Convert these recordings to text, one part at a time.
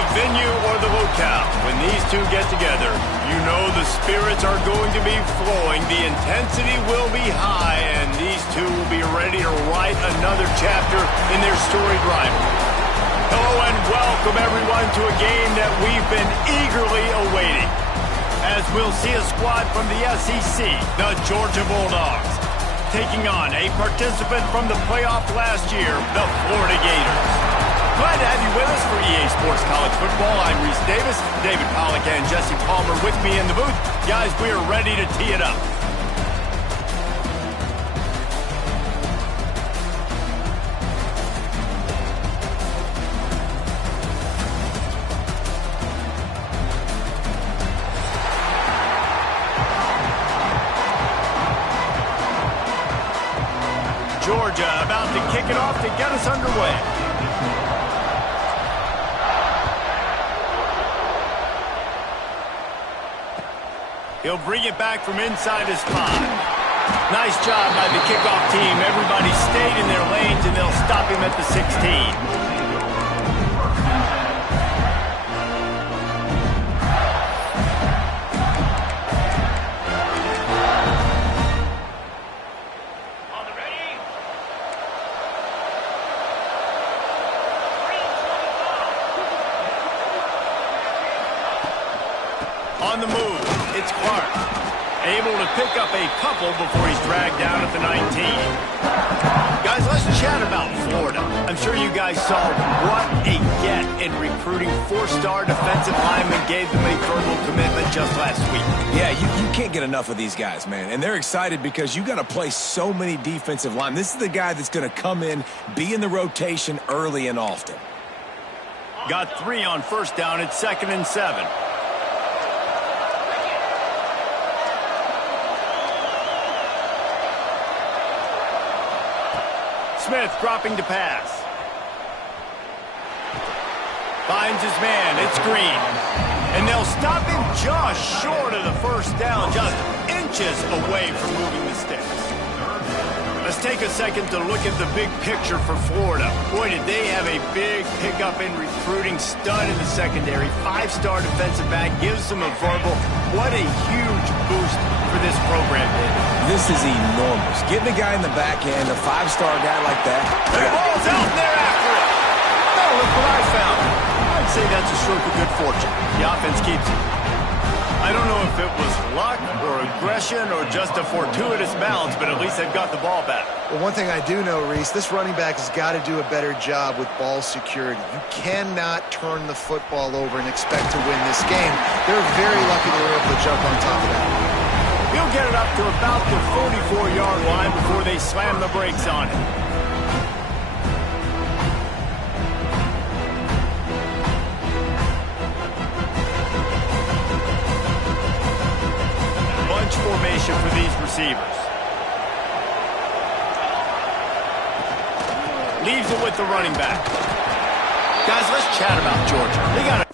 the venue or the locale, when these two get together, you know the spirits are going to be flowing, the intensity will be high, and these two will be ready to write another chapter in their storied rivalry. Hello and welcome everyone to a game that we've been eagerly awaiting, as we'll see a squad from the SEC, the Georgia Bulldogs, taking on a participant from the playoff last year, the Florida Gators. Glad to have you with us for EA Sports College Football. I'm Reese Davis, David Pollack and Jesse Palmer with me in the booth. Guys, we are ready to tee it up. Georgia about to kick it off to get us underway. He'll bring it back from inside his 5. Nice job by the kickoff team. Everybody stayed in their lanes, and they'll stop him at the 16. On the move, it's Clark. Able to pick up a couple before he's dragged down at the 19. Guys, let's chat about Florida. I'm sure you guys saw what a get in recruiting. 4-star defensive linemen gave them a verbal commitment just last week. Yeah, you can't get enough of these guys, man. And they're excited because you got to play so many defensive linemen. This is the guy that's going to come in, be in the rotation early and often. Got 3 on first down. It's 2nd and 7. Smith dropping to pass. Finds his man. It's Green. And they'll stop him just short of the first down, just inches away from moving the sticks. Let's take a second to look at the big picture for Florida. Boy, did they have a big pickup in recruiting. Stud in the secondary. 5-star defensive back gives them a verbal. What a huge boost for this program, David. This is enormous. Getting a guy in the back end, a 5-star guy like that. The ball's out there after it. Oh, look what I found. I'd say that's a stroke of good fortune. The offense keeps it. I don't know if it was luck or aggression or just a fortuitous bounce, but at least they've got the ball back. Well, one thing I do know, Reese, this running back has got to do a better job with ball security. You cannot turn the football over and expect to win this game. They're very lucky they were able to jump on top of that. He'll get it up to about the 44-yard line before they slam the brakes on it. Bunch formation for these receivers. Leaves it with the running back. Guys, let's chat about Georgia. They got a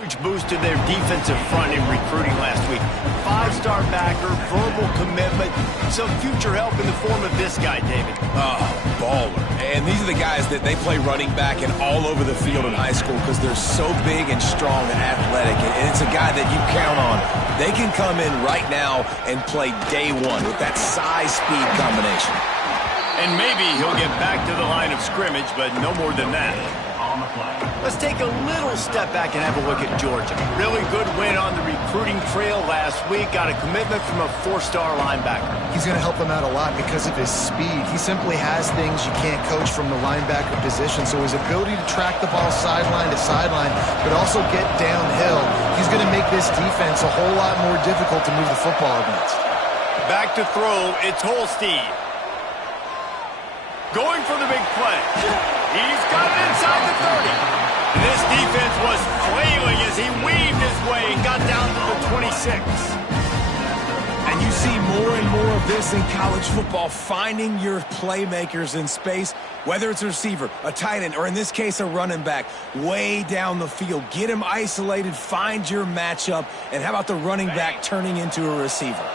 huge boost to their defensive front in recruiting last week. 5-star backer, verbal commitment, some future help in the form of this guy, David. Oh, baller. And these are the guys that they play running back and all over the field in high school because they're so big and strong and athletic. And it's a guy that you count on. They can come in right now and play day one with that size-speed combination. And maybe he'll get back to the line of scrimmage, but no more than that. Let's take a little step back and have a look at Georgia. Really good win on the recruiting trail last week. Got a commitment from a 4-star linebacker. He's going to help them out a lot because of his speed. He simply has things you can't coach from the linebacker position. So his ability to track the ball sideline to sideline, but also get downhill, he's going to make this defense a whole lot more difficult to move the football against. Back to throw, it's Holstein. Going for the big play. He's got it inside the 30. This defense was flailing as he weaved his way and got down to the 26. And you see more and more of this in college football, finding your playmakers in space, whether it's a receiver, a tight end, or in this case, a running back, way down the field. Get him isolated, find your matchup, and how about the running back turning into a receiver?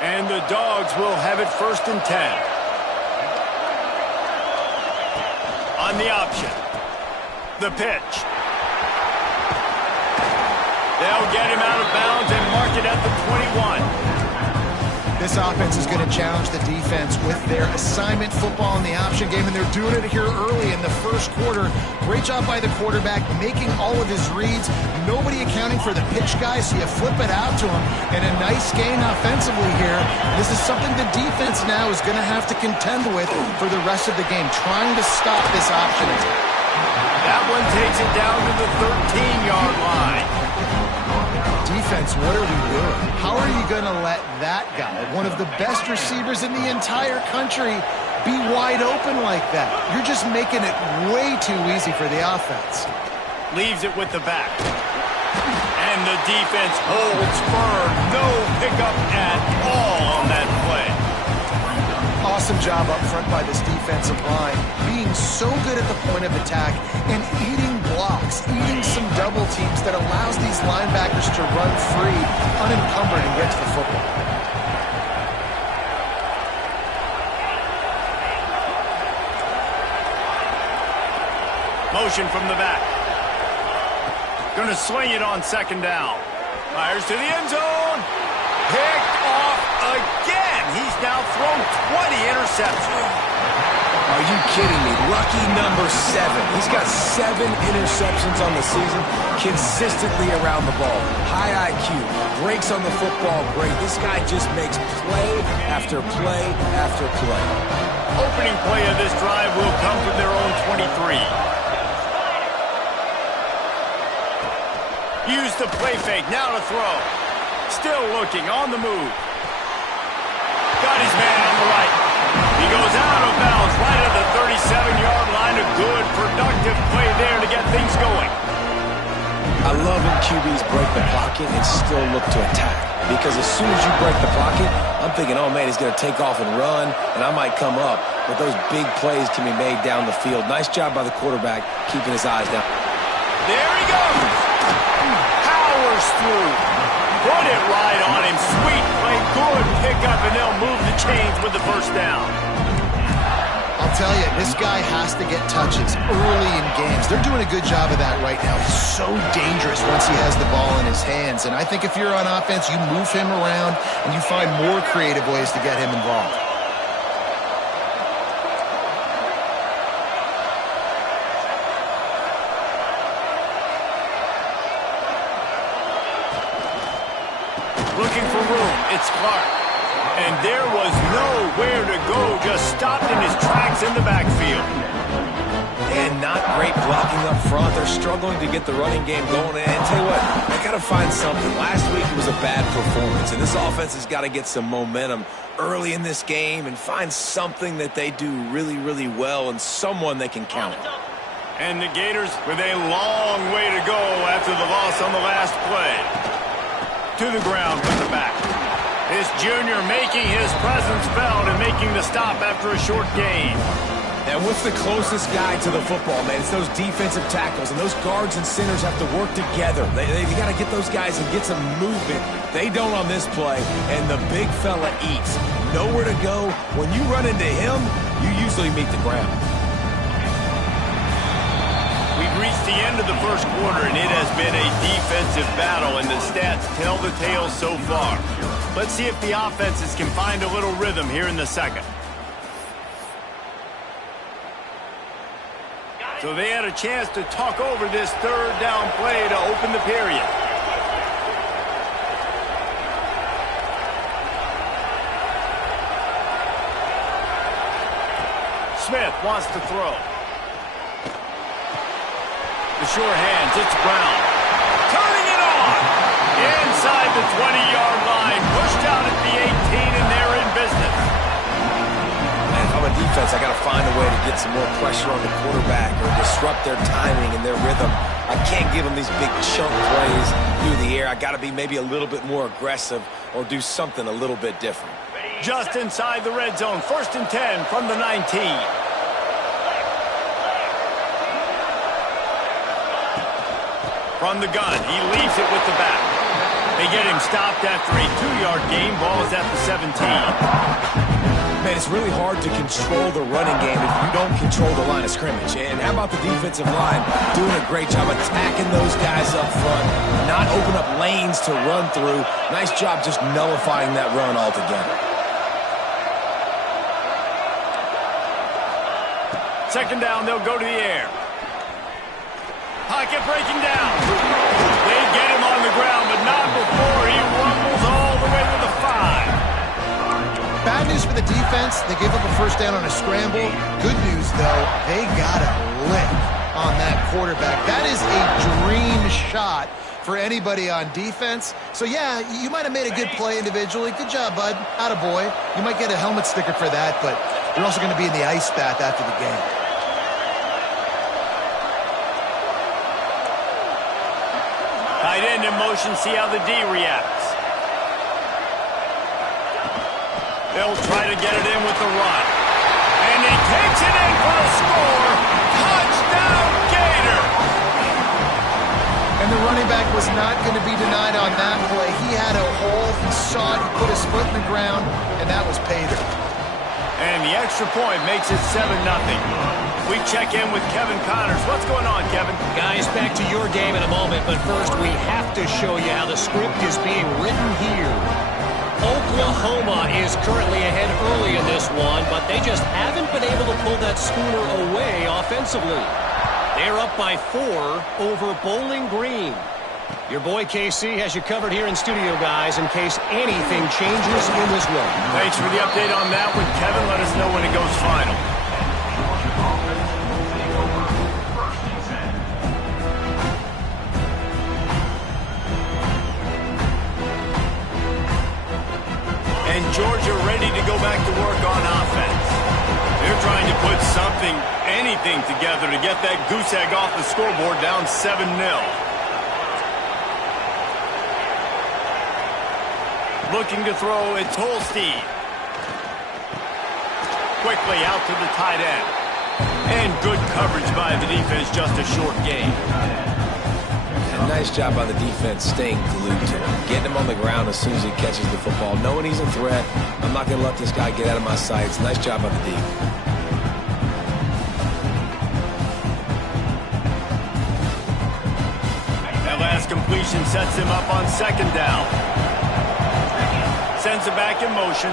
And the Dogs will have it 1st and 10. On the option. The pitch. They'll get him out of bounds and mark it at the 21. This offense is going to challenge the defense with their assignment football in the option game, and they're doing it here early in the first quarter. Great job by the quarterback, making all of his reads. Nobody accounting for the pitch guy, so you flip it out to him, and a nice gain offensively here. This is something the defense now is going to have to contend with for the rest of the game, trying to stop this option attack. That one takes it down to the 13-yard line. Defense, what are we doing? How are you going to let that guy, one of the best receivers in the entire country, be wide open like that? You're just making it way too easy for the offense. Leaves it with the back. And the defense holds firm. No pickup at all on that play. Awesome job up front by this defensive line, being so good at the point of attack and eating blocks, eating some double teams that allows these linebackers to run free, unencumbered, and get to the football. Motion from the back. Going to swing it on 2nd down. Fires to the end zone. Picked off again. He's now thrown 20 interceptions. Are you kidding me? Lucky number 7. He's got 7 interceptions on the season, consistently around the ball. High IQ, breaks on the football great. This guy just makes play after play after play. Opening play of this drive will come from their own 23. Use the play fake, now to throw. Still looking, on the move. Got his man on the right. He goes out of bounds right at the 37-yard line. A good, productive play there to get things going. I love when QBs break the pocket and still look to attack. Because as soon as you break the pocket, I'm thinking, oh man, he's going to take off and run, and I might come up. But those big plays can be made down the field. Nice job by the quarterback, keeping his eyes down. There he goes. Powers through. Put it right on him. Sweet play. Good pickup, and they'll move the chains with the 1st down. I'll tell you, this guy has to get touches early in games. They're doing a good job of that right now. He's so dangerous once he has the ball in his hands. And I think if you're on offense, you move him around and you find more creative ways to get him involved. Looking for room. It's Clark. And there was nowhere to go. Just stopped in his tracks in the backfield. And not great blocking up front. They're struggling to get the running game going. And tell you what, they got to find something. Last week it was a bad performance. And this offense has got to get some momentum early in this game and find something that they do really, really well and someone they can count on. And the Gators with a long way to go after the loss on the last play. To the ground with the back. This junior making his presence felt and making the stop after a short gain. And what's the closest guy to the football, man? It's those defensive tackles, and those guards and centers have to work together. They got to get those guys and get some movement. They don't on this play, and the big fella eats. Nowhere to go. When you run into him, you usually meet the ground. We've reached the end of the first quarter, and it has been a defensive battle, and the stats tell the tale so far. Let's see if the offenses can find a little rhythm here in the second. So they had a chance to talk over this 3rd down play to open the period. Smith wants to throw. The sure hands, it's Brown. Turning it on! Inside the 20-yard line, pushed out at the 18, and they're in business. Man, if I'm a on defense, I got to find a way to get some more pressure on the quarterback or disrupt their timing and their rhythm. I can't give them these big chunk plays through the air. I got to be maybe a little bit more aggressive or do something a little bit different. Just inside the red zone, 1st and 10 from the 19. From the gun, he leaves it with the back. They get him stopped after a 2-yard gain. Ball is at the 17. Man, it's really hard to control the running game if you don't control the line of scrimmage. And how about the defensive line doing a great job attacking those guys up front, not open up lanes to run through. Nice job just nullifying that run altogether. 2nd down, they'll go to the air. Pocket breaking down. They get him on the ground, but not before he rumbles all the way to the 5. Bad news for the defense. They gave up a 1st down on a scramble. Good news, though, they got a lick on that quarterback. That is a dream shot for anybody on defense. So, yeah, you might have made a good play individually. Good job, bud. Attaboy. You might get a helmet sticker for that, but you're also going to be in the ice bath after the game. Tight end in motion, see how the D reacts. They'll try to get it in with the run. And he takes it in for the score. Touchdown, Gator! And the running back was not going to be denied on that play. He had a hole, he saw it, he put his foot in the ground, and that was pay dirt. And the extra point makes it 7-0. We check in with Kevin Connors. What's going on, Kevin? Guys, back to your game in a moment, but first we have to show you how the script is being written here. Oklahoma is currently ahead early in this one, but they just haven't been able to pull that schooner away offensively. They're up by 4 over Bowling Green. Your boy KC has you covered here in studio, guys, in case anything changes in this one. Thanks for the update on that one, Kevin. Let us know when it goes final. And Georgia ready to go back to work on offense. They're trying to put something, anything together to get that goose egg off the scoreboard down 7-0. Looking to throw, it's Holstein. Quickly out to the tight end. And good coverage by the defense, just a short gain. And nice job by the defense staying glued to him. Getting him on the ground as soon as he catches the football. Knowing he's a threat, I'm not going to let this guy get out of my sights. Nice job by the D. That last completion sets him up on 2nd down. Sends it back in motion.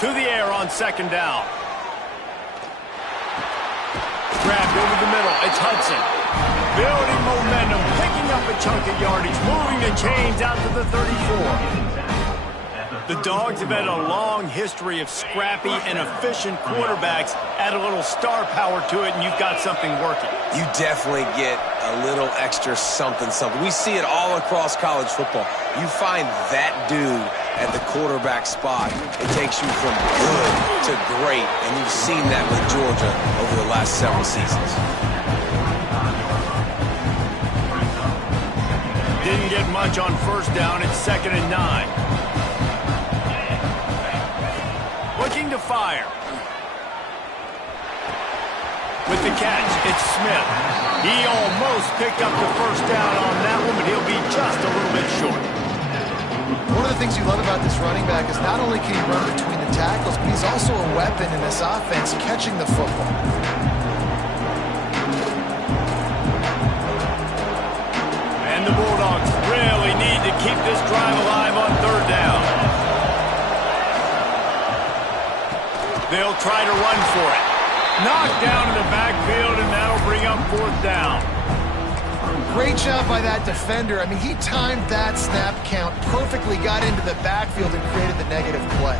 To the air on 2nd down. Grabbed over the middle. It's Hudson. Building momentum, picking up a chunk of yardage, moving the chains out to the 34. The Dogs have had a long history of scrappy and efficient quarterbacks. Add a little star power to it, and you've got something working. You definitely get a little extra something. We see it all across college football. You find that dude at the quarterback spot, it takes you from good to great, and you've seen that with Georgia over the last several seasons. Didn't get much on 1st down. It's 2nd and 9. Looking to fire. With the catch, it's Smith. He almost picked up the 1st down on that one, but he'll be just a little bit short. One of the things you love about this running back is not only can he run between the tackles, but he's also a weapon in this offense, catching the football. And the Bulldogs really need to keep this drive alive on 3rd down. They'll try to run for it. Knocked down in the backfield, and that'll bring up 4th down. Great job by that defender. I mean, he timed that snap count perfectly, got into the backfield and created the negative play.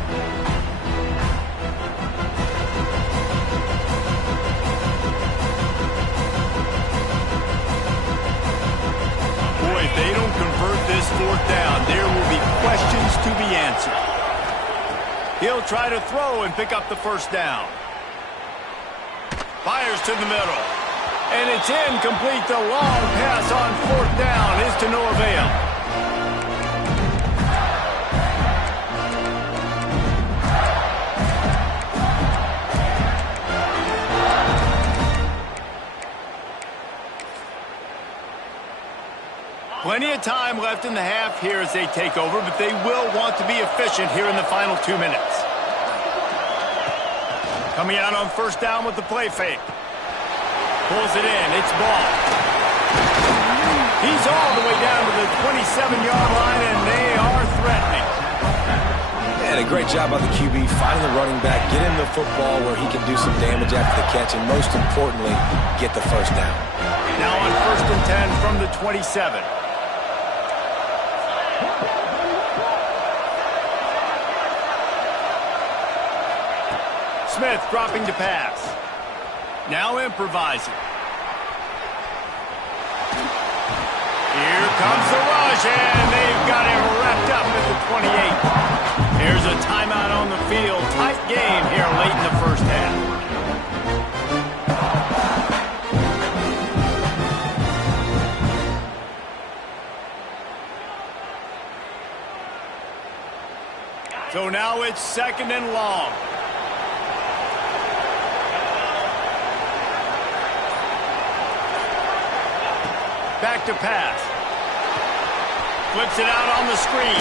Boy, If they don't convert this fourth down, there will be questions to be answered. He'll try to throw and pick up the first down. Fires to the middle. And it's incomplete. The long pass on fourth down is to no avail. Plenty of time left in the half here as they take over, but they will want to be efficient here in the final 2 minutes. Coming out on first down with the play fake. Pulls it in. It's ball. He's all the way down to the 27-yard line, and they are threatening. And a great job by the QB finding the running back, get him the football where he can do some damage after the catch, and most importantly, get the first down. Now on first and 10 from the 27. Smith dropping to pass. Now improvising. Here comes the rush, and they've got him wrapped up at the 28. Here's a timeout on the field. Tight game here late in the first half. So now it's second and long. Back to pass. Flips it out on the screen.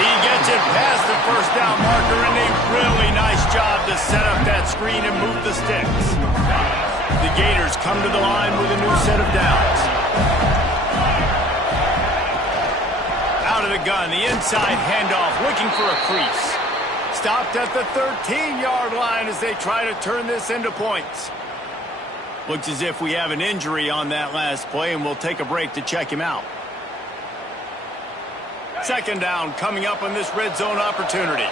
He gets it past the first down marker, and a really nice job to set up that screen and move the sticks. The Gators come to the line with a new set of downs. Out of the gun, the inside handoff, looking for a crease. Stopped at the 13-yard line as they try to turn this into points. Looks as if we have an injury on that last play, and we'll take a break to check him out. Second down coming up on this red zone opportunity.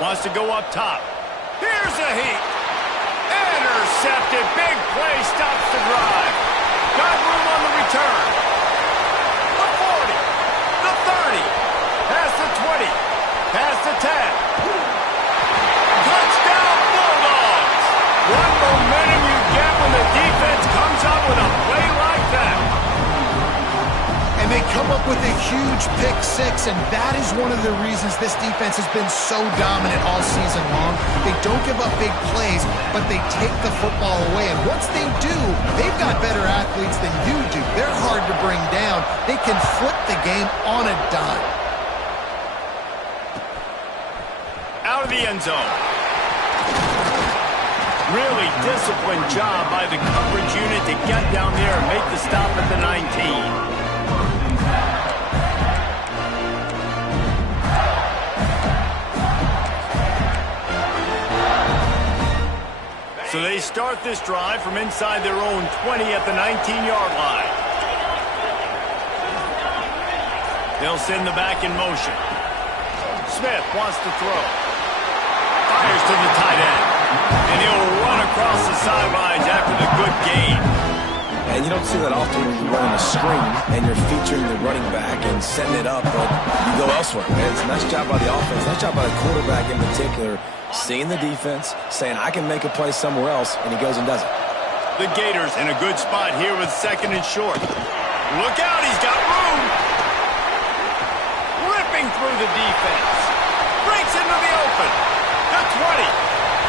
Wants to go up top. Here's a heat. Intercepted. Big play stops the drive. Got room on the return. The 40. The 30. Past the 20. Past the 10. Touchdown Bulldogs. What momentum you get when the defense comes up with a play like that. And they come up with a huge pick six, and that is one of the reasons this defense has been so dominant all season long. They don't give up big plays, but they take the football away. And once they do, they've got better athletes than you do. They're hard to bring down. They can flip the game on a dime. Out of the end zone. Really disciplined job by the coverage unit to get down there and make the stop at the 19. So they start this drive from inside their own 20 at the 19-yard line. They'll send the back in motion. Smith wants to throw. Fires to the tight end. And he'll run across the sidelines after the good gain. And you don't see that often when you're running a screen and you're featuring the running back and setting it up, but you go elsewhere. And it's a nice job by the offense, nice job by the quarterback in particular, seeing the defense, saying, I can make a play somewhere else, and he goes and does it. The Gators in a good spot here with second and short. Look out, he's got room. Ripping through the defense. Breaks into the open. The 20.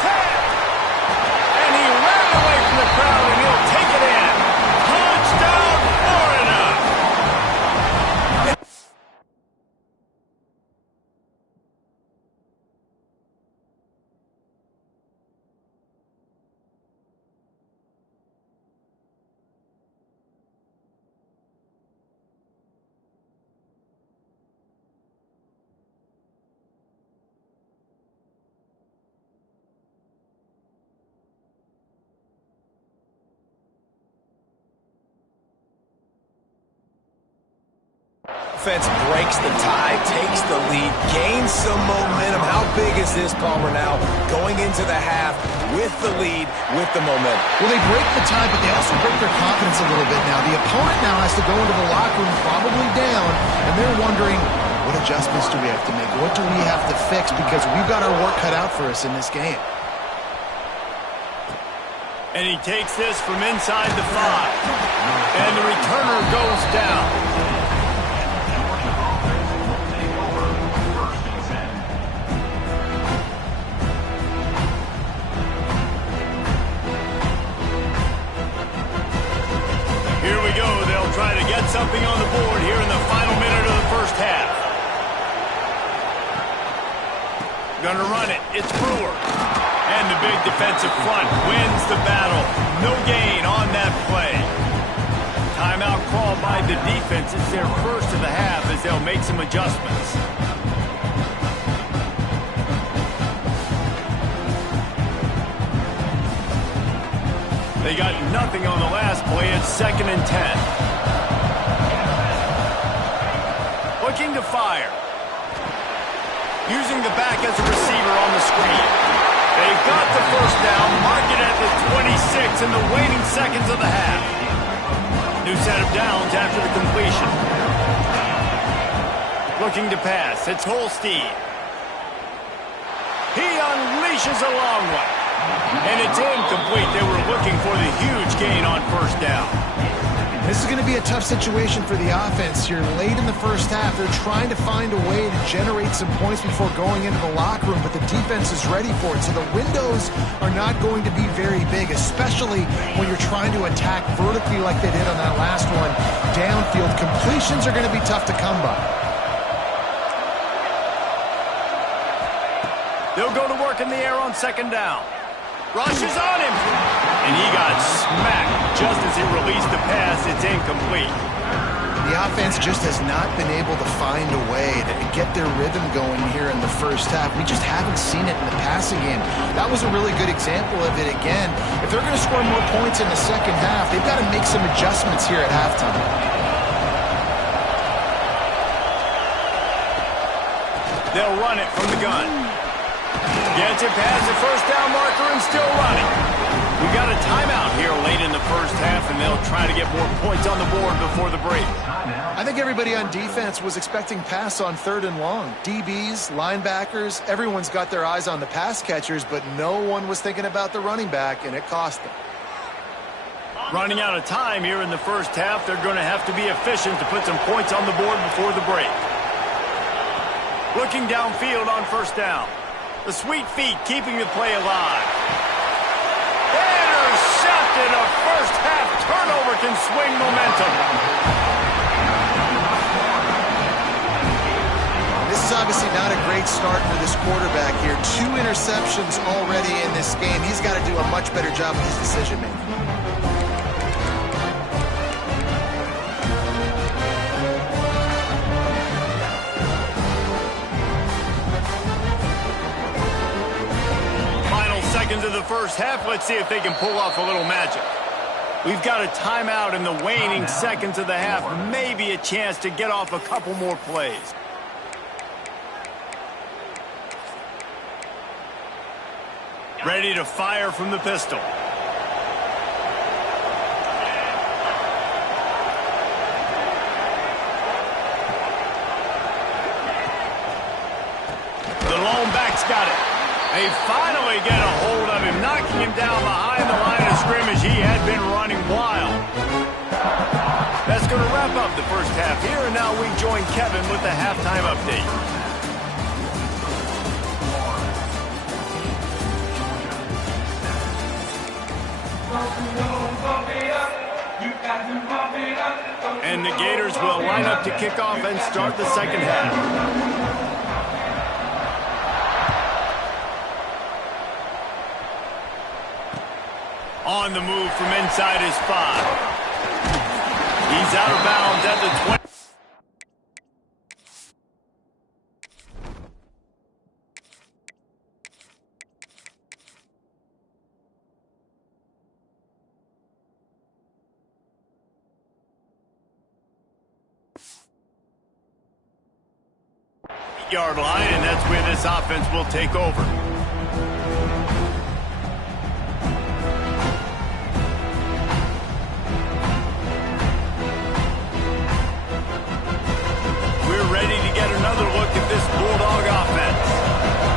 10. And he ran away from the crowd, and he'll take it in. Touchdown, Florida. defense breaks the tie, takes the lead, gains some momentum. How big is this, Palmer, now going into the half with the lead, with the momentum? Well, they break the tie, but they also break their confidence a little bit now. The opponent now has to go into the locker room probably down, and they're wondering, what adjustments do we have to make? What do we have to fix? Because we've got our work cut out for us in this game. And he takes this from inside the 5. And the returner goes down. Here we go. They'll try to get something on the board here in the final minute of the first half. Gonna run it. It's Brewer. And the big defensive front wins the battle. No gain on that play. Timeout call by the defense. It's their first of the half as they'll make some adjustments. They got nothing on the last play. It's 2nd and 10. Looking to fire. Using the back as a receiver on the screen. They've got the first down, mark it at the 26 in the waning seconds of the half. New set of downs after the completion. Looking to pass, it's Holstein. He unleashes a long one. And it's incomplete. They were looking for the huge gain on first down. This is going to be a tough situation for the offense here. Late in the first half, they're trying to find a way to generate some points before going into the locker room, but the defense is ready for it. So the windows are not going to be very big, especially when you're trying to attack vertically like they did on that last one. Downfield completions are going to be tough to come by. They'll go to work in the air on 2nd down. Rushes on him. And he got smacked just as he released the pass. It's incomplete. The offense just has not been able to find a way to get their rhythm going here in the first half. We just haven't seen it in the passing game. That was a really good example of it again. If they're going to score more points in the second half, they've got to make some adjustments here at halftime. They'll run it from the gun. Gets it past the first down marker and still running. We've got a timeout here late in the first half, and they'll try to get more points on the board before the break. I think everybody on defense was expecting pass on 3rd and long. DBs, linebackers, everyone's got their eyes on the pass catchers, but no one was thinking about the running back, and it cost them. Running out of time here in the first half, they're going to have to be efficient to put some points on the board before the break. Looking downfield on first down. The sweet feet keeping the play alive. Intercepted. A first half turnover can swing momentum. This is obviously not a great start for this quarterback here. 2 interceptions already in this game. He's got to do a much better job with his decision making. Seconds of the first half. Let's see if they can pull off a little magic. We've got a timeout in the waning seconds of the half. Maybe a chance to get off a couple more plays. Ready to fire from the pistol. The lone back's got it. They finally get a hold of him, knocking him down behind the line of scrimmage. He had been running wild. That's going to wrap up the first half here, and now we join Kevin with the halftime update. And the Gators will line up to kick off and start the second half. On the move from inside his 5. He's out of bounds at the 20. 8-yard line, and that's where this offense will take over. We're ready to get another look at this Bulldog offense.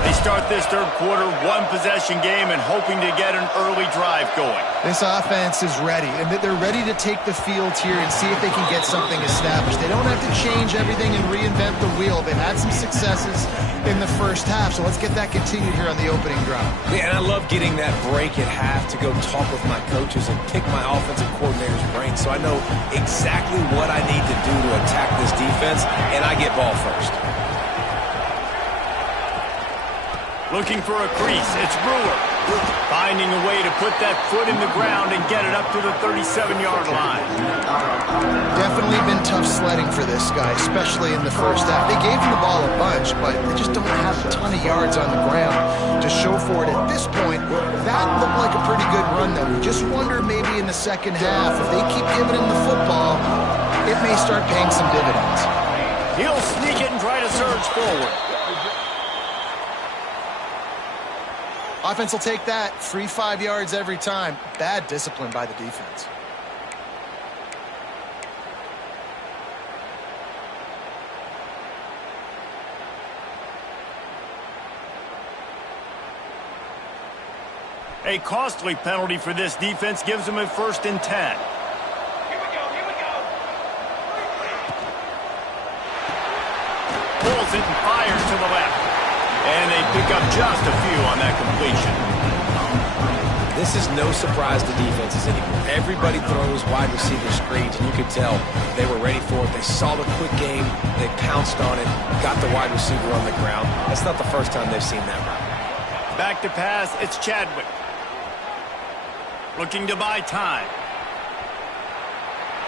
They start this third quarter one-possession game and hoping to get an early drive going. This offense is ready, and they're ready to take the field here and see if they can get something established. They don't have to change everything and reinvent the wheel. They've had some successes in the first half, so let's get that continued here on the opening drive. Yeah, and I love getting that break at half to go talk with my coaches and pick my offensive coordinator's brain so I know exactly what I need to do to attack this defense, and I get ball first. Looking for a crease, it's Brewer. Finding a way to put that foot in the ground and get it up to the 37-yard line. Definitely been tough sledding for this guy, especially in the first half. They gave him the ball a bunch, but they just don't have a ton of yards on the ground to show for it at this point. That looked like a pretty good run, though. You just wonder maybe in the second half, if they keep giving him the football, it may start paying some dividends. He'll sneak it and try to surge forward. Offense will take that. Free 5 yards every time. Bad discipline by the defense. A costly penalty for this defense gives them a 1st and 10. Here we go. Pulls it and fires to the left. And they pick up just a few on that completion. This is no surprise to defenses anymore. Everybody throws wide receiver screens, and you could tell they were ready for it. They saw the quick game. They pounced on it, got the wide receiver on the ground. That's not the first time they've seen that route. Back to pass, it's Chadwick. Looking to buy time.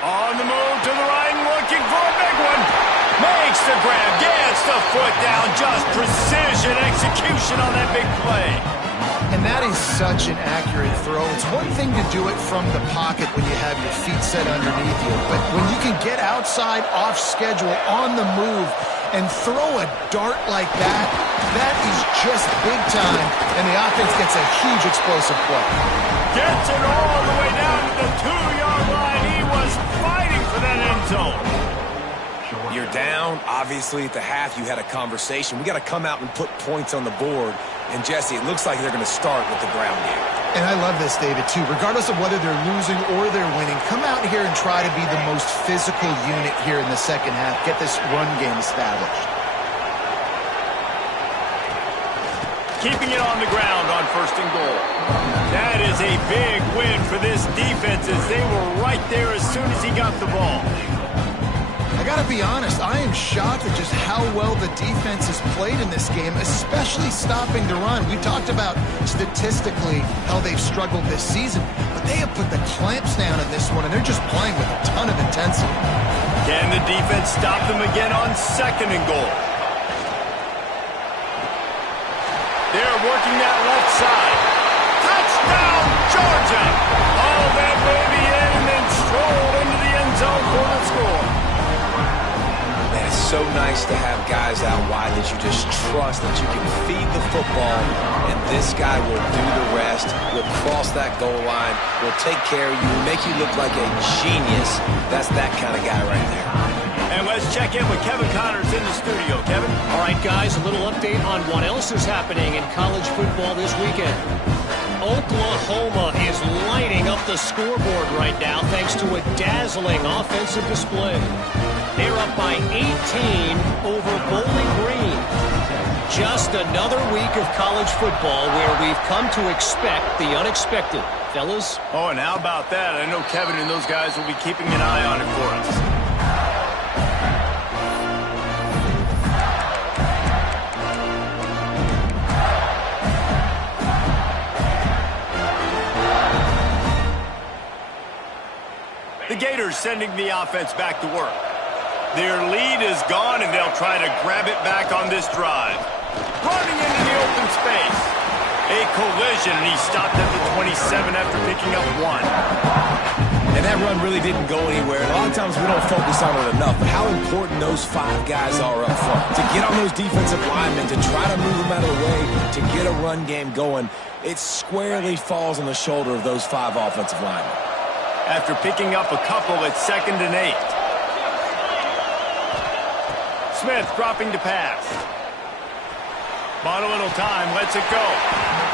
On the move to the right, looking for a big one. Makes the grab, gets the foot down, just precision execution on that big play. And that is such an accurate throw. It's one thing to do it from the pocket when you have your feet set underneath you, but when you can get outside, off schedule, on the move, and throw a dart like that, that is just big time, and the offense gets a huge explosive play. Gets it all the way down to the 2-yard line. He was fighting for that end zone. You're down. Obviously, at the half, you had a conversation. We got to come out and put points on the board. And, Jesse, it looks like they're going to start with the ground game. And I love this, David, too. Regardless of whether they're losing or they're winning, come out here and try to be the most physical unit here in the second half. Get this run game established. Keeping it on the ground on 1st and goal. That is a big win for this defense as they were right there as soon as he got the ball. I gotta be honest, I am shocked at just how well the defense has played in this game, especially stopping the run. We talked about statistically how they've struggled this season, but they have put the clamps down in this one, and they're just playing with a ton of intensity. Can the defense stop them again on 2nd and goal? They're working that left side. Touchdown, Georgia! All that baby in and then stroll into the end zone for the score. Man, it's so nice to have guys out wide that you just trust that you can feed the football, and this guy will do the rest, will cross that goal line, will take care of you, make you look like a genius. That's that kind of guy right there. And let's check in with Kevin Connors in the studio. Kevin? All right, guys, a little update on what else is happening in college football this weekend. Oklahoma is lighting up the scoreboard right now thanks to a dazzling offensive display. They're up by 18 over Bowling Green. Just another week of college football where we've come to expect the unexpected. Fellas? Oh, and how about that? I know Kevin and those guys will be keeping an eye on it for us. The Gators sending the offense back to work. Their lead is gone, and they'll try to grab it back on this drive. Running into the open space. A collision, and he stopped at the 27 after picking up 1. And And that run really didn't go anywhere. And a lot of times we don't focus on it enough, but how important those 5 guys are up front. To get on those defensive linemen, to try to move them out of the way, to get a run game going, it squarely falls on the shoulder of those 5 offensive linemen. After picking up a couple, it's 2nd and 8. Smith dropping to pass. Bought a little time, lets it go.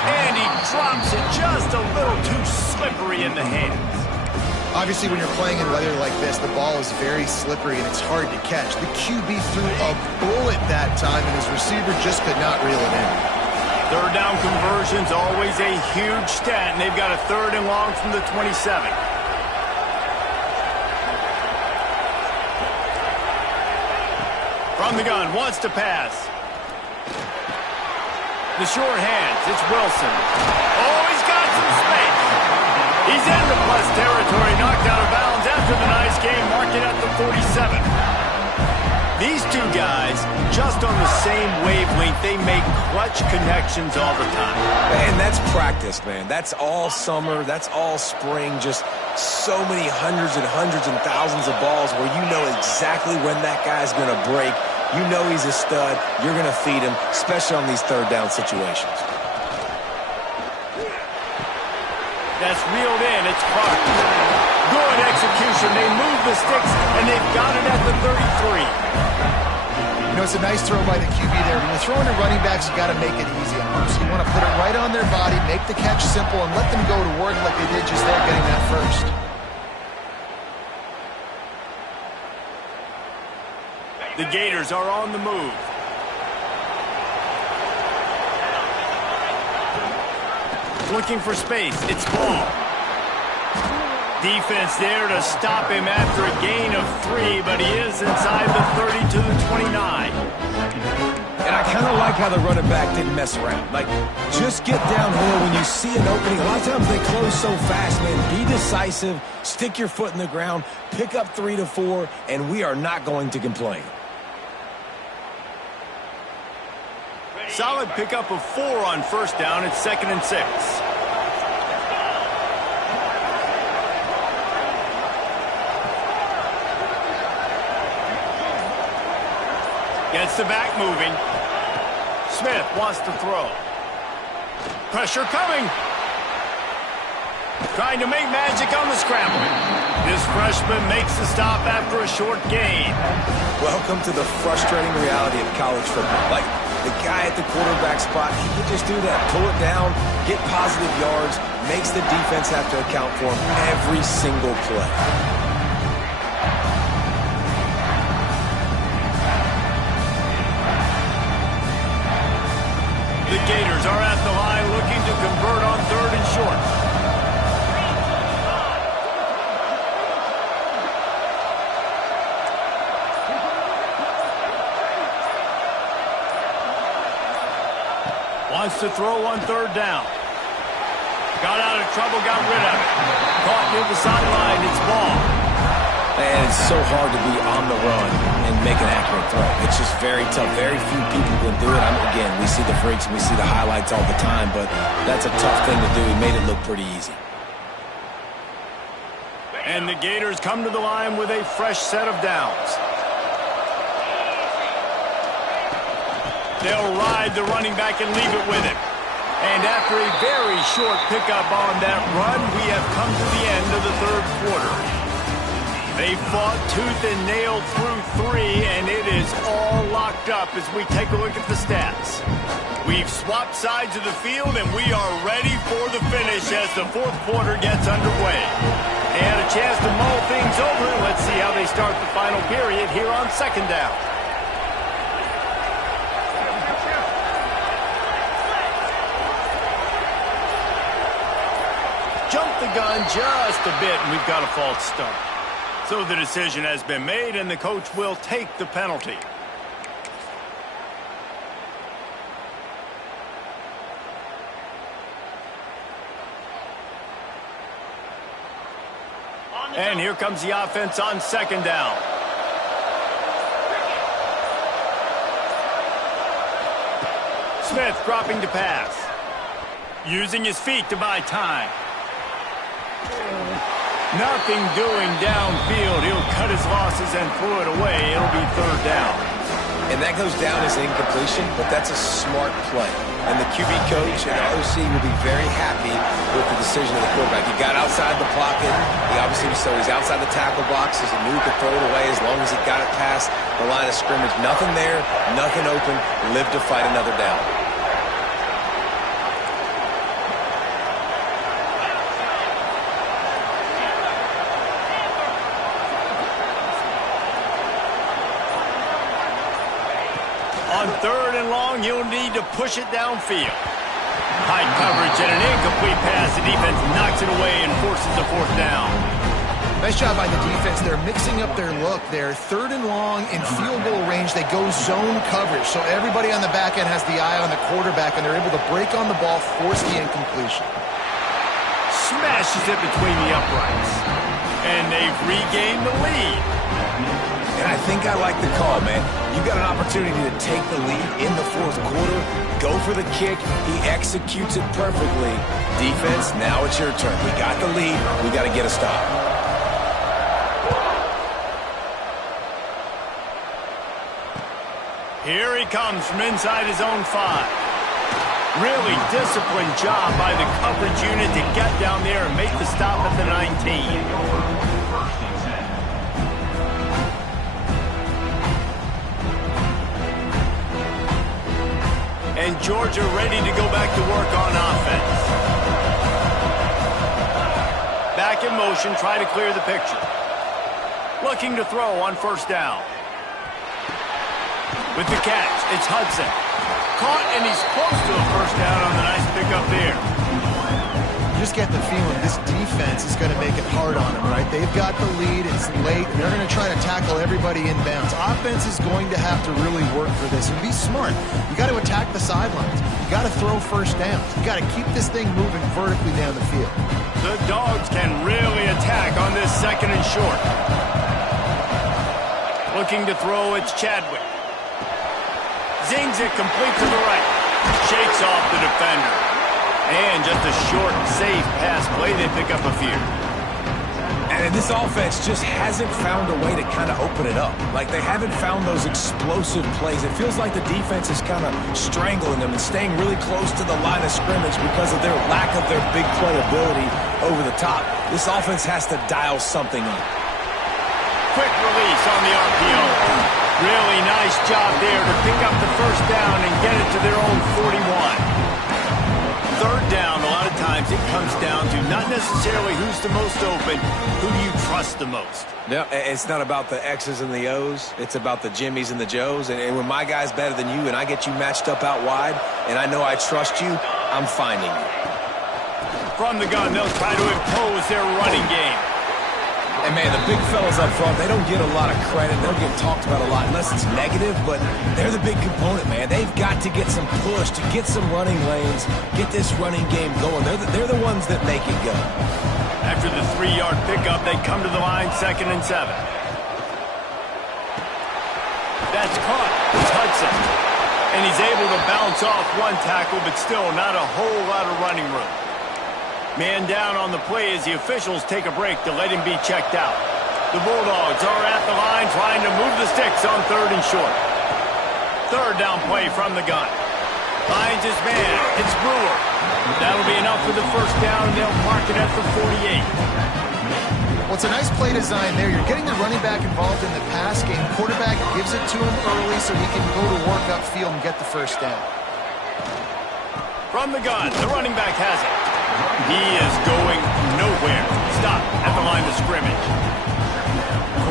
And he drops it just a little too slippery in the hands. Obviously, when you're playing in weather like this, the ball is very slippery and it's hard to catch. The QB threw a bullet that time, and his receiver just could not reel it in. 3rd down conversion's always a huge stat, and they've got a 3rd and long from the 27. From the gun, wants to pass. The short hands, it's Wilson. Oh, he's got some space. He's in the plus territory, knocked out of bounds after the nice game, marking at the 47. These 2 guys, just on the same wavelength, they make clutch connections all the time. And that's practice, man. That's all summer. That's all spring. Just so many hundreds and thousands of balls where you know exactly when that guy's going to break. You know he's a stud. You're going to feed him, especially on these 3rd down situations. That's reeled in. It's Clark. Good execution. They move the sticks, and they've got it at the 33. You know, it's a nice throw by the QB there. When you're throwing to running backs, you got to make it easy on them. So you want to put it right on their body, make the catch simple, and let them go to work like they did just there getting that first. The Gators are on the move. Looking for space. It's Ball. Defense there to stop him after a gain of 3, but he is inside the 30 to the 29. And I kind of like how the running back didn't mess around. Like, just get downhill when you see an opening. A lot of times they close so fast, man. Be decisive, stick your foot in the ground, pick up 3 to 4, and we are not going to complain. Solid pickup of 4 on 1st down. It's 2nd and 6. Gets the back moving. Smith wants to throw. Pressure coming. Trying to make magic on the scramble. This freshman makes the stop after a short gain. Welcome to the frustrating reality of college football. Like, the guy at the quarterback spot, he could just do that. Pull it down, get positive yards, makes the defense have to account for him every single play. The Gators are at the line looking to convert on 3rd and short. Wants to throw on 3rd down. Got out of trouble, got rid of it. Caught near the sideline, it's Ball. And it's so hard to be on the run and make an accurate throw. It's just very tough. Very few people can do it. Again, we see the freaks and we see the highlights all the time, but that's a tough thing to do. He made it look pretty easy. And the Gators come to the line with a fresh set of downs. They'll ride the running back and leave it with him. And after a very short pickup on that run, we have come to the end of the 3rd quarter. They fought tooth and nail through 3, and it is all locked up as we take a look at the stats. We've swapped sides of the field, and we are ready for the finish as the 4th quarter gets underway. They had a chance to mull things over. Let's see how they start the final period here on 2nd down. Jump the gun just a bit, and we've got a false start. So the decision has been made, and the coach will take the penalty. And here comes the offense on 2nd down. Smith dropping to pass. Using his feet to buy time. Nothing doing downfield. He'll cut his losses and throw it away. It'll be third down. And that goes down as incompletion, but that's a smart play. And the QB coach and the OC will be very happy with the decision of the quarterback. He got outside the pocket. He's outside the tackle box. He knew he could throw it away as long as he got it past the line of scrimmage. Nothing there, nothing open. Live to fight another down. On third and long, you'll need to push it downfield. High coverage and an incomplete pass. The defense knocks it away and forces a fourth down. Nice job by the defense. They're mixing up their look there. Third and long in field goal range. They go zone coverage. So everybody on the back end has the eye on the quarterback, and they're able to break on the ball, force the incompletion. Smashes it between the uprights. And they've regained the lead. And I think I like the call, man. You got an opportunity to take the lead in the fourth quarter. Go for the kick. He executes it perfectly. Defense, now it's your turn. We got the lead. We got to get a stop. Here he comes from inside his own 5. Really disciplined job by the coverage unit to get down there and make the stop at the 19. And Georgia ready to go back to work on offense. Back in motion, try to clear the picture. Looking to throw on first down. With the catch, it's Hudson. Caught, and he's close to a first down on the nice pickup there. You just get the feeling this defense is going to make it hard on them, right? They've got the lead. It's late. And they're going to try to tackle everybody inbounds. Offense is going to have to really work for this and be smart. You got to attack the sidelines. You got to throw first downs. You got to keep this thing moving vertically down the field. The Dogs can really attack on this second and short. Looking to throw, it's Chadwick. Zings it complete to the right. Shakes off the defender. And just a short, safe pass play. They pick up a few. And this offense just hasn't found a way to kind of open it up. Like, they haven't found those explosive plays. It feels like the defense is kind of strangling them and staying really close to the line of scrimmage because of their lack of their big play ability over the top. This offense has to dial something up. Quick release on the RPO. Really nice job there to pick up the first down and get it to their own 41. Third down, a lot of times it comes down to not necessarily who's the most open, who do you trust the most? No, it's not about the X's and the O's. It's about the Jimmys and the Joes. And when my guy's better than you and I get you matched up out wide and I know I trust you, I'm finding you. From the gun, they'll try to impose their running game. And, man, the big fellas up front, they don't get a lot of credit. They don't get talked about a lot unless it's negative, but they're the big component, man. They've got to get some push, to get some running lanes, get this running game going. They're the ones that make it go. After the 3-yard pickup, they come to the line, 2nd and 7. That's caught. It's Hudson. And he's able to bounce off one tackle, but still not a whole lot of running room. Man down on the play as the officials take a break to let him be checked out. The Bulldogs are at the line trying to move the sticks on 3rd and short. Third down play from the gun. Finds his man. It's Brewer. That'll be enough for the first down, and they'll mark it at the 48. Well, it's a nice play design there. You're getting the running back involved in the pass game. Quarterback gives it to him early so he can go to work upfield and get the first down. From the gun, the running back has it. He is going nowhere. Stop at the line of scrimmage.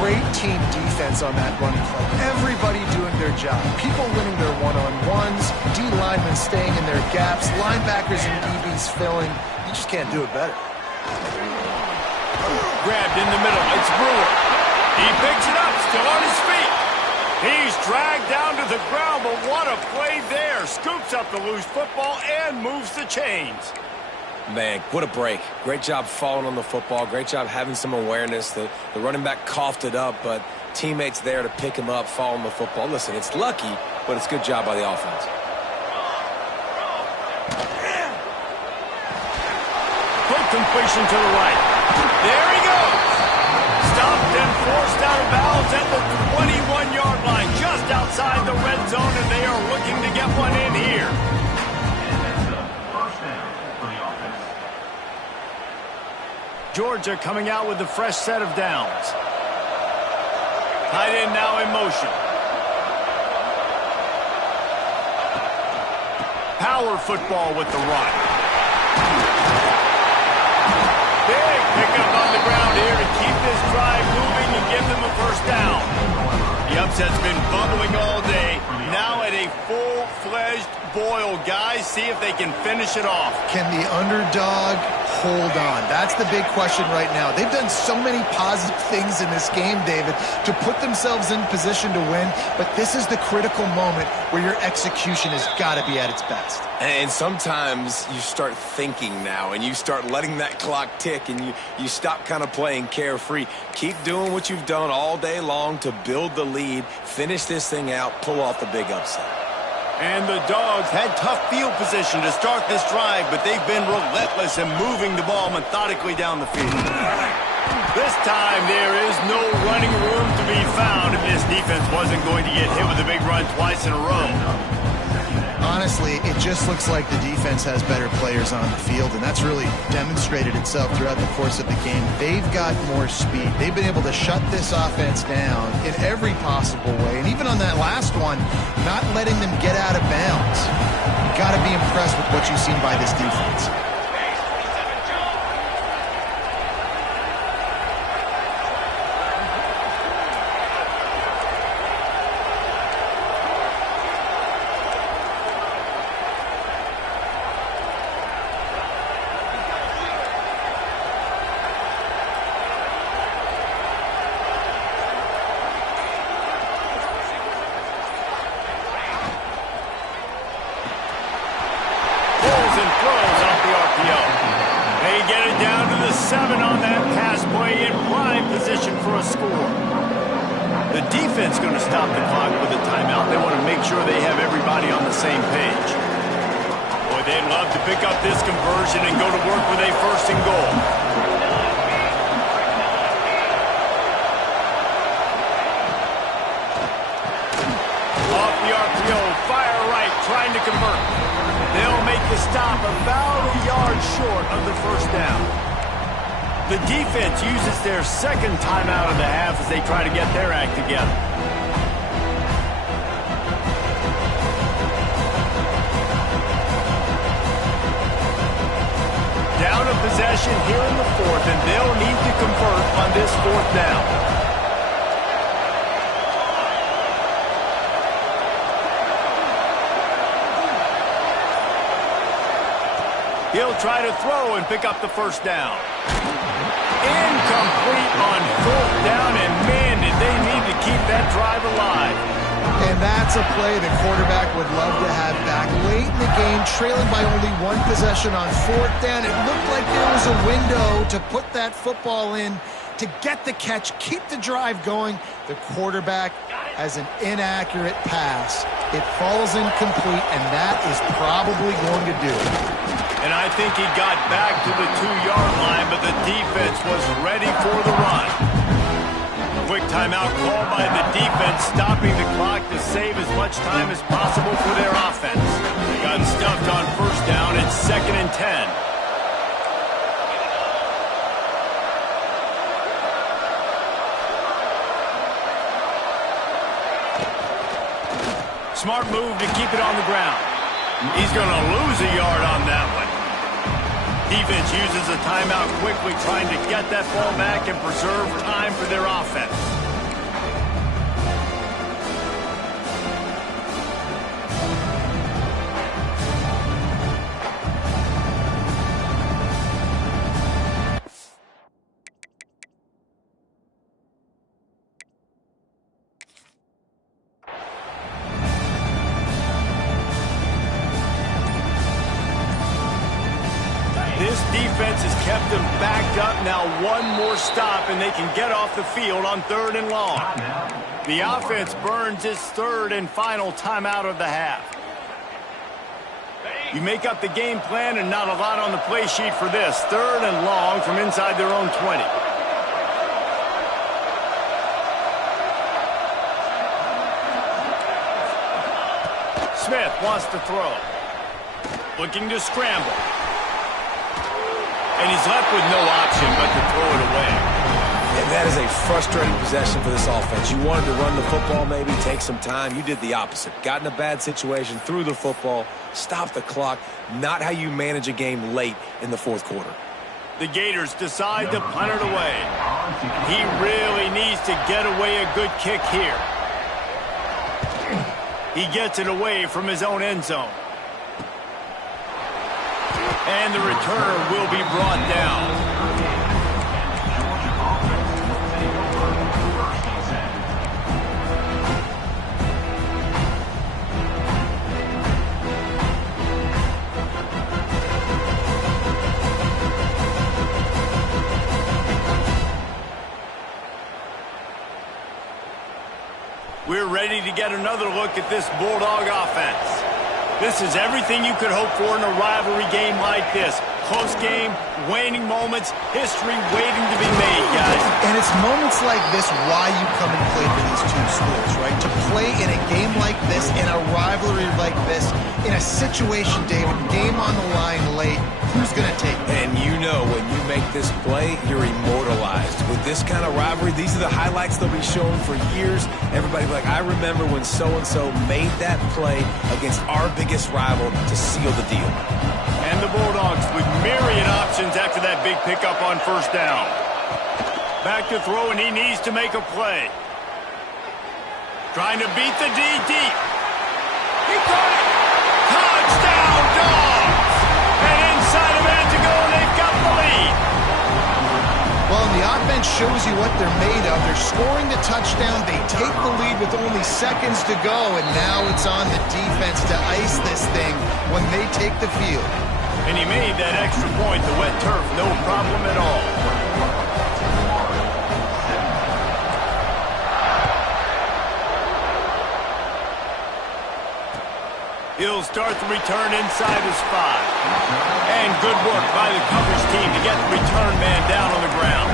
Great team defense on that run play. Everybody doing their job. People winning their one-on-ones. D linemen staying in their gaps. Linebackers and DBs filling. You just can't do it better. Grabbed in the middle. It's Brewer. He picks it up. Still on his feet. He's dragged down to the ground, but what a play there. Scoops up the loose football and moves the chains. Man, what a break. Great job falling on the football. Great job having some awareness. The running back coughed it up, but teammates there to pick him up, fall on the football. Listen, it's lucky, but it's a good job by the offense. Quick completion to the right. There he goes. Stopped and forced out of bounds at the 21-yard line, just outside the red zone, and they are looking to get one in here. Georgia coming out with a fresh set of downs. Tight end now in motion. Power football with the run. Big pickup on the ground here to keep this drive moving and give them a first down. The upset's been bubbling all day. Now at a full-fledged boil. Guys, see if they can finish it off. Can the underdog hold on? That's the big question right now. They've done so many positive things in this game, David, to put themselves in position to win, but this is the critical moment where your execution has got to be at its best. And sometimes you start thinking now, and you start letting that clock tick, and you stop kind of playing carefree. Keep doing what you've done all day long to build the lead, finish this thing out, pull off the big upset. And the Dogs had tough field position to start this drive, but they've been relentless in moving the ball methodically down the field. This time there is no running room to be found if this defense wasn't going to get hit with a big run twice in a row. Honestly, it just looks like the defense has better players on the field, and that's really demonstrated itself throughout the course of the game. They've got more speed. They've been able to shut this offense down in every possible way, and even on that last one, not letting them get out of bounds. You've got to be impressed with what you've seen by this defense. Their second timeout of the half as they try to get their act together. Down a possession here in the fourth, and they'll need to convert on this fourth down. He'll try to throw and pick up the first down. Incomplete on fourth down, and man, did they need to keep that drive alive. And that's a play the quarterback would love to have back. Late in the game, trailing by only one possession on fourth down, it looked like there was a window to put that football in, to get the catch, keep the drive going. The quarterback has an inaccurate pass. It falls incomplete, and that is probably going to do it. And I think he got back to the 2-yard line, but the defense was ready for the run. Quick timeout called by the defense, stopping the clock to save as much time as possible for their offense. They got stuffed on first down. It's 2nd and 10. Smart move to keep it on the ground. He's going to lose a yard on that one. Defense uses a timeout quickly, trying to get that ball back and preserve time for their offense. Defense has kept them backed up. Now one more stop, and they can get off the field on 3rd and long. The offense burns its 3rd and final timeout of the half. You make up the game plan and not a lot on the play sheet for this. 3rd and long from inside their own 20. Smith wants to throw. Looking to scramble. And he's left with no option but to throw it away. And that is a frustrating possession for this offense. You wanted to run the football, maybe take some time. You did the opposite. Got in a bad situation, threw the football, stopped the clock. Not how you manage a game late in the 4th quarter. The Gators decide to punt it away. He really needs to get away a good kick here. He gets it away from his own end zone. And the returner will be brought down. We're ready to get another look at this Bulldog offense. This is everything you could hope for in a rivalry game like this. Close game, waning moments, history waiting to be made, guys. And it's moments like this why you come and play for these two schools, right? To play in a game like this, in a rivalry like this, in a situation, David, game on the line late, who's going to take it? And you know when you make this play, you're immortalized. With this kind of rivalry, these are the highlights they'll be showing for years. Everybody will be like, I remember when so-and-so made that play against our biggest rival to seal the deal. And the Bulldogs with myriad options after that big pickup on 1st down. Back to throw, and he needs to make a play. Trying to beat the D deep. He caught it. Touchdown, Dogs! And inside a minute to go, and they've got the lead. Well, the offense shows you what they're made of. They're scoring the touchdown. They take the lead with only seconds to go, and now it's on the defense to ice this thing when they take the field. And he made that extra point, the wet turf, no problem at all. He'll start the return inside his 5. And good work by the coverage team to get the return man down on the ground.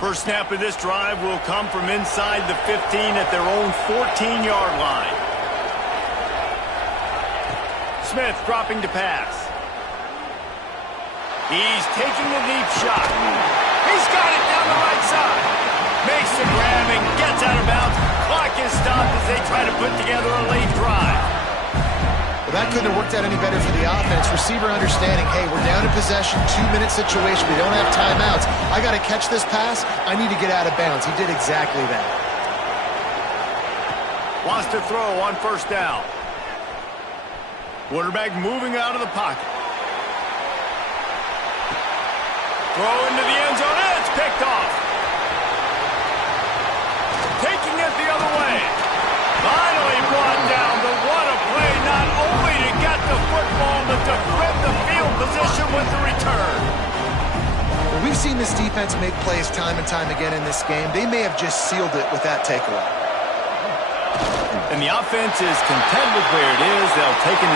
First snap of this drive will come from inside the 15 at their own 14-yard line. Smith dropping to pass. He's taking a deep shot. He's got it down the right side. Makes the grab and gets out of bounds. Clock is stopped as they try to put together a late drive. Well, that couldn't have worked out any better for the offense. Receiver understanding, hey, we're down in possession, 2-minute situation. We don't have timeouts. I got to catch this pass. I need to get out of bounds. He did exactly that. Wants to throw on 1st down. Quarterback moving out of the pocket. Throw into the end zone, and it's picked off. Taking it the other way. Finally brought down, but what a play, not only to get the football, but to flip the field position with the return. Well, we've seen this defense make plays time and time again in this game. They may have just sealed it with that takeaway. And the offense is content with where it is. They'll take in the